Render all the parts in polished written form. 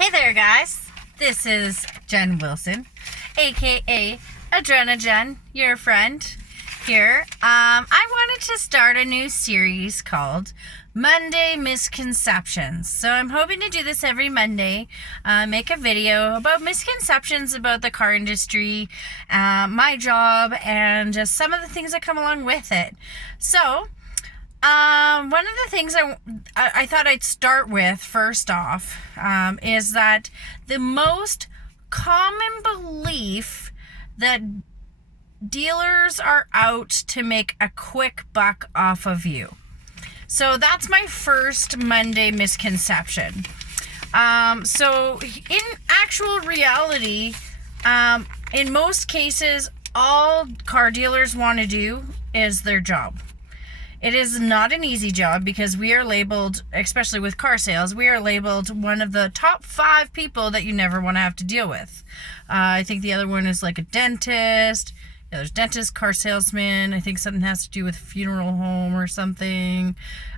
Hey there, guys. This is Jen Wilson, aka Adrenogen, your friend here. I wanted to start a new series called Monday Misconceptions. So I'm hoping to do this every Monday, make a video about misconceptions about the car industry, my job, and just some of the things that come along with it. So, one of the things I thought I'd start with first off is that the most common belief that dealers are out to make a quick buck off of you. So that's my first Monday misconception. So in actual reality, in most cases, all car dealers want to do is their job. It is not an easy job because we are labeled, especially with car sales, we are labeled one of the top 5 people that you never want to have to deal with. I think the other one is like a dentist. Yeah, there's dentist, car salesman. I think something has to do with funeral home or something.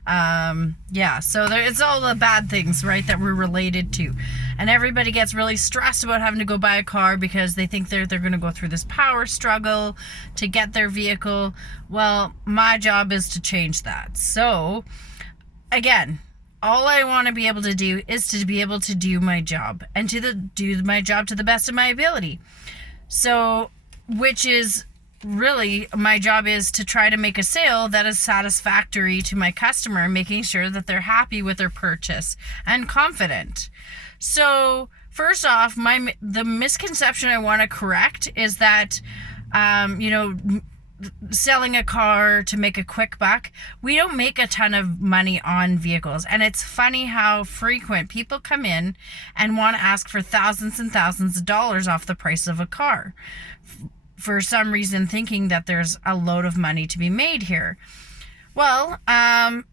So it's all the bad things, right, that we're related to. And everybody gets really stressed about having to go buy a car because they think they're going to go through this power struggle to get their vehicle. Well, my job is to change that. So, again, all I want to be able to do is to be able to do my job and do my job to the best of my ability. So, which is really my job is to try to make a sale that is satisfactory to my customer, making sure that they're happy with their purchase and confident. So first off, the misconception I want to correct is that, selling a car to make a quick buck, we don't make a ton of money on vehicles. And it's funny how frequent people come in and want to ask for thousands and thousands of dollars off the price of a car, for some reason thinking that there's a load of money to be made here. Well,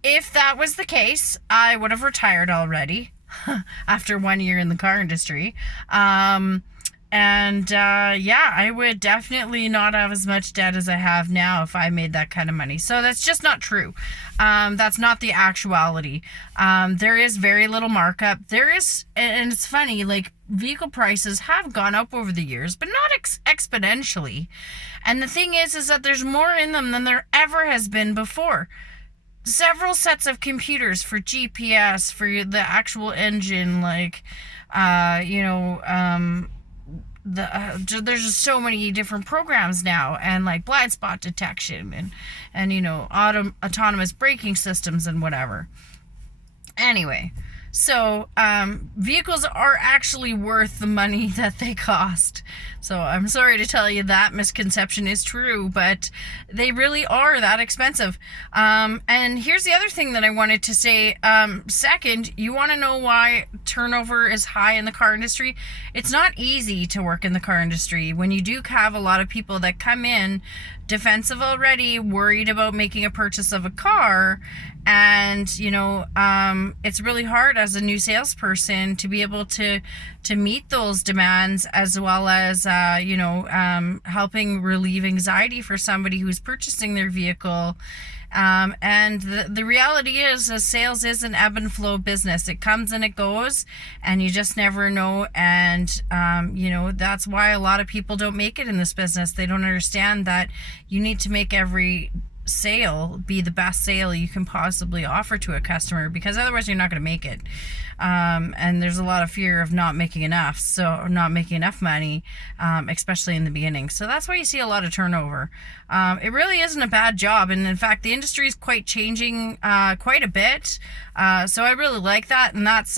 if that was the case, I would have retired already after 1 year in the car industry. I would definitely not have as much debt as I have now if I made that kind of money. So that's just not true. That's not the actuality. There is very little markup. There is, and it's funny, like vehicle prices have gone up over the years, but not exponentially. And the thing is that there's more in them than there ever has been before. Several sets of computers for GPS, for the actual engine, there's just so many different programs now, and like blind spot detection and autonomous braking systems and whatever. Anyway, so vehicles are actually worth the money that they cost. So I'm sorry to tell you that misconception is true, but they really are that expensive. And here's the other thing that I wanted to say. Second, you want to know why turnover is high in the car industry? It's not easy to work in the car industry when you do have a lot of people that come in defensive already, worried about making a purchase of a car. And, it's really hard as a new salesperson to be able to meet those demands, as well as, helping relieve anxiety for somebody who's purchasing their vehicle. And the reality is, sales is an ebb and flow business. It comes and it goes, and you just never know. And, that's why a lot of people don't make it in this business. They don't understand that you need to make every sale be the best sale you can possibly offer to a customer, because otherwise you're not going to make it. And there's a lot of fear of not making enough money, especially in the beginning. So that's why you see a lot of turnover. It really isn't a bad job, and in fact the industry is quite changing quite a bit. So I really like that. And that's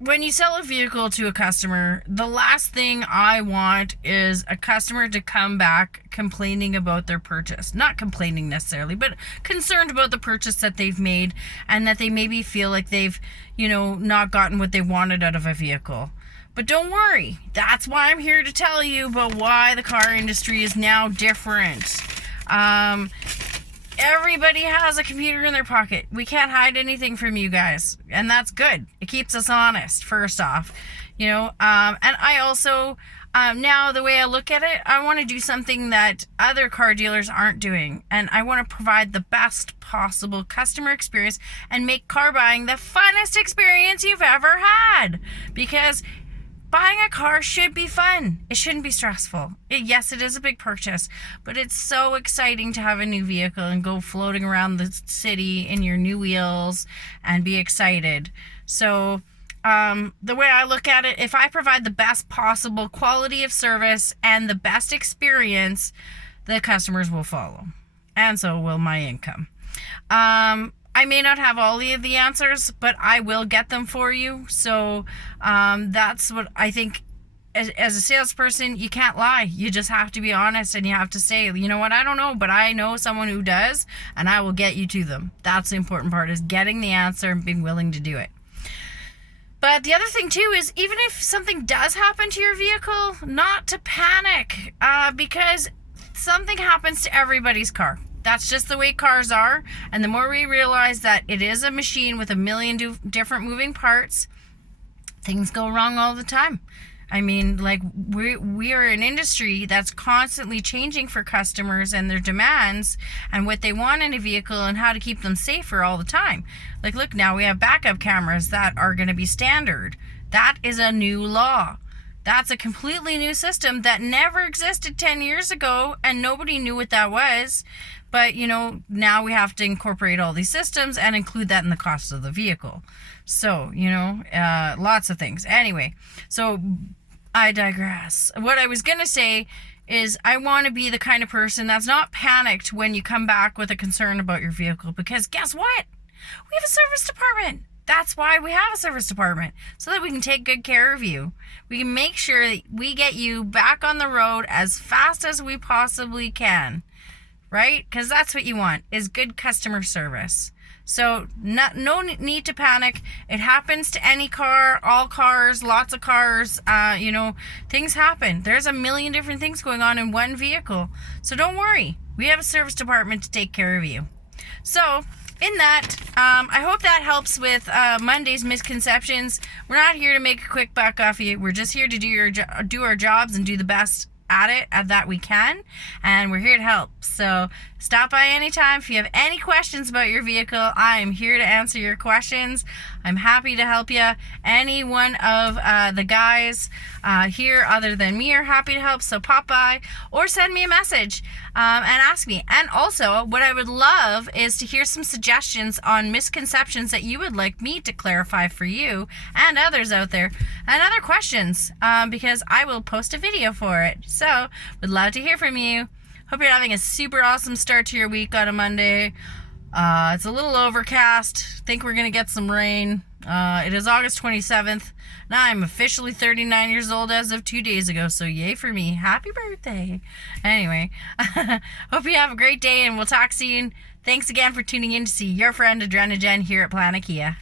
when you sell a vehicle to a customer, the last thing I want is a customer to come back complaining about their purchase. Not complaining necessarily, but concerned about the purchase that they've made, and that they maybe feel like they've, not gotten what they wanted out of a vehicle. But don't worry. That's why I'm here to tell you about why the car industry is now different. Everybody has a computer in their pocket. We can't hide anything from you guys, and that's good. It keeps us honest, first off, and I also Now, the way I look at it, I want to do something that other car dealers aren't doing. And I want to provide the best possible customer experience and make car buying the funnest experience you've ever had. Because buying a car should be fun. It shouldn't be stressful. Yes, it is a big purchase, but it's so exciting to have a new vehicle and go floating around the city in your new wheels and be excited. So the way I look at it, if I provide the best possible quality of service and the best experience, the customers will follow. And so will my income. I may not have all of the answers, but I will get them for you. So that's what I think. As a salesperson, you can't lie. You just have to be honest, and you have to say, you know what, I don't know, but I know someone who does, and I will get you to them. That's the important part, is getting the answer and being willing to do it. But the other thing too is, even if something does happen to your vehicle, not to panic, because something happens to everybody's car. That's just the way cars are. And the more we realize that it is a machine with a million different moving parts, things go wrong all the time. I mean, like, we are an industry that's constantly changing for customers and their demands and what they want in a vehicle and how to keep them safer all the time. Like, look, now we have backup cameras that are going to be standard. That is a new law. That's a completely new system that never existed 10 years ago, and nobody knew what that was. But, you know, now we have to incorporate all these systems and include that in the cost of the vehicle. So, you know, lots of things. Anyway, so I digress. What I was going to say is, I want to be the kind of person that's not panicked when you come back with a concern about your vehicle, because guess what? We have a service department. That's why we have a service department, so that we can take good care of you. We can make sure that we get you back on the road as fast as we possibly can, right? Because that's what you want, is good customer service. So no need to panic. It happens to any car, all cars, lots of cars. You know, things happen. There's a million different things going on in one vehicle. So don't worry. We have a service department to take care of you. So in that, I hope that helps with Monday's misconceptions. We're not here to make a quick buck off you. We're just here to do our jobs and do the best at it that we can, and we're here to help. So stop by anytime. If you have any questions about your vehicle, I am here to answer your questions. I'm happy to help you. Any one of the guys here other than me are happy to help, so pop by or send me a message and ask me. And also, what I would love is to hear some suggestions on misconceptions that you would like me to clarify for you and others out there, and other questions, because I will post a video for it. So would love to hear from you. Hope you're having a super awesome start to your week on a Monday. It's a little overcast. Think we're going to get some rain. It is August 27th. Now I'm officially 39 years old as of 2 days ago, so yay for me. Happy birthday. Anyway, hope you have a great day, and we'll talk soon. Thanks again for tuning in to see your friend Adrena Jen here at Planet Kia.